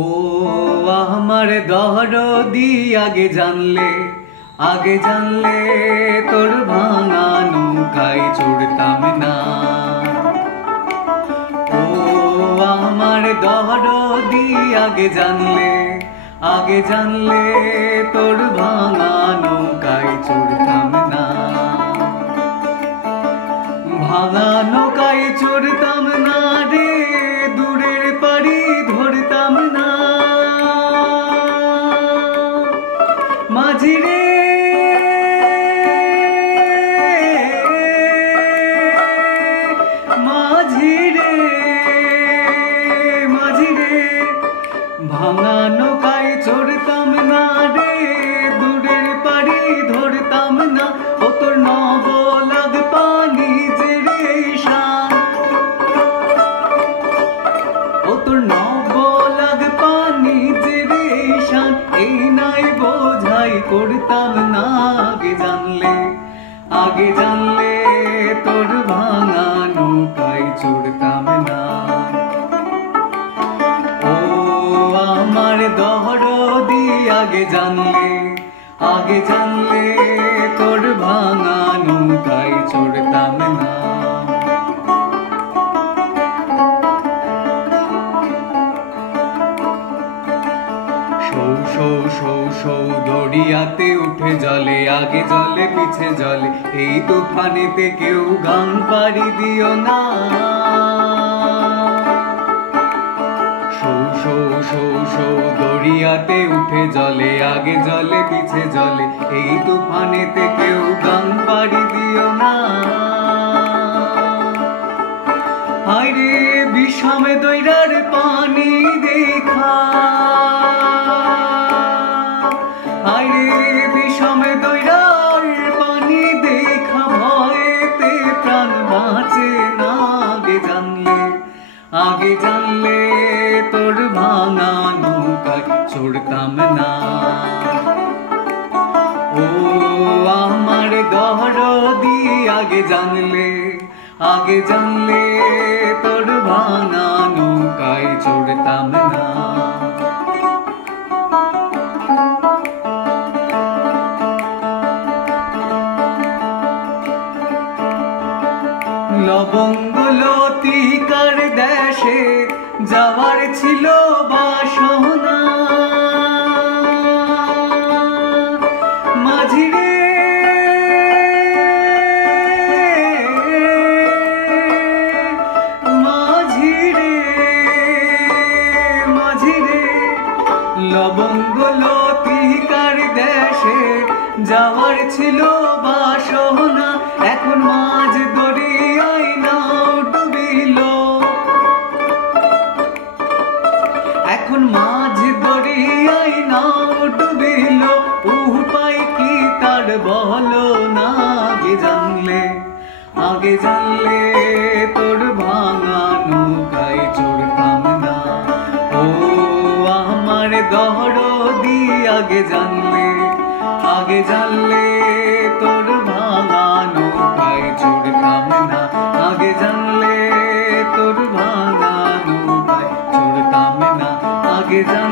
ও আমার দরদি আগে জানলে তোর ভাঙা নৌকায় চড়তাম না। ও আমার দরদি আগে জানলে তোর ভাঙা নৌকায় চড়তাম না। ভাঙা নৌকায় চড়তাম না রে, দূরের পাড়ি ধরতাম না। মাঝি রে ভাঙা নৌকায় চড়তাম না রে, দূরের পাড়ি ধরতাম না। ও তোর নবলাগ পানি যে রে শান, ও তোর নবলাগ পানি যে রে শান, এই নাই বোঝাই করতাম না। আগে জানলে তোর ভাঙা নৌকায় চড়তাম না। আমার দরদি আগে জানলে তোর ভাঙা নৌকায় চড়তাম না। সৌ দড়িয়াতে উঠে জলে, আগে জলে পিছে জলে, এই তুফানেতে কেউ গান পাড়ি দিও না। সৌ দড়িয়াতে উঠে জলে, আগে জলে পিছে জলে, এই তুফানেতে কেউ গান পাড়ি দিও না। হায়রে বিষমে দৈরার পানি দেখা, হায়রে বিষমে দৈরার পানি দেখা, ভয়েতে প্রাণ বাঁচে না। আগে জানলে তোর ভাঙা নৌকায় চড়তাম না। ও আমার দরদি আগে জানলে তোর ভাঙা নৌকায় চড়তাম না। লবঙ্গ লতিকার দেশে যাওয়ার ছিল বাসনা। মাঝি রে লবঙ্গ লতিকার দেশে যাওয়ার ছিল বাসনা। এখন মাঝ দরিয়ায় নাও ডুবিল, এখন মাঝ দরিয়ায় নাও ডুবিল, উপায় কি তার বলো না। আগে জানলে তোর ভাঙা নৌকায় চড়তাম না। ও আমার দরদি আগে জানলে তোর ভাঙা নৌকায় চড়তাম না। আগে জানলে তোর ভাঙা নৌকায় চড়তাম না। আগে জানলে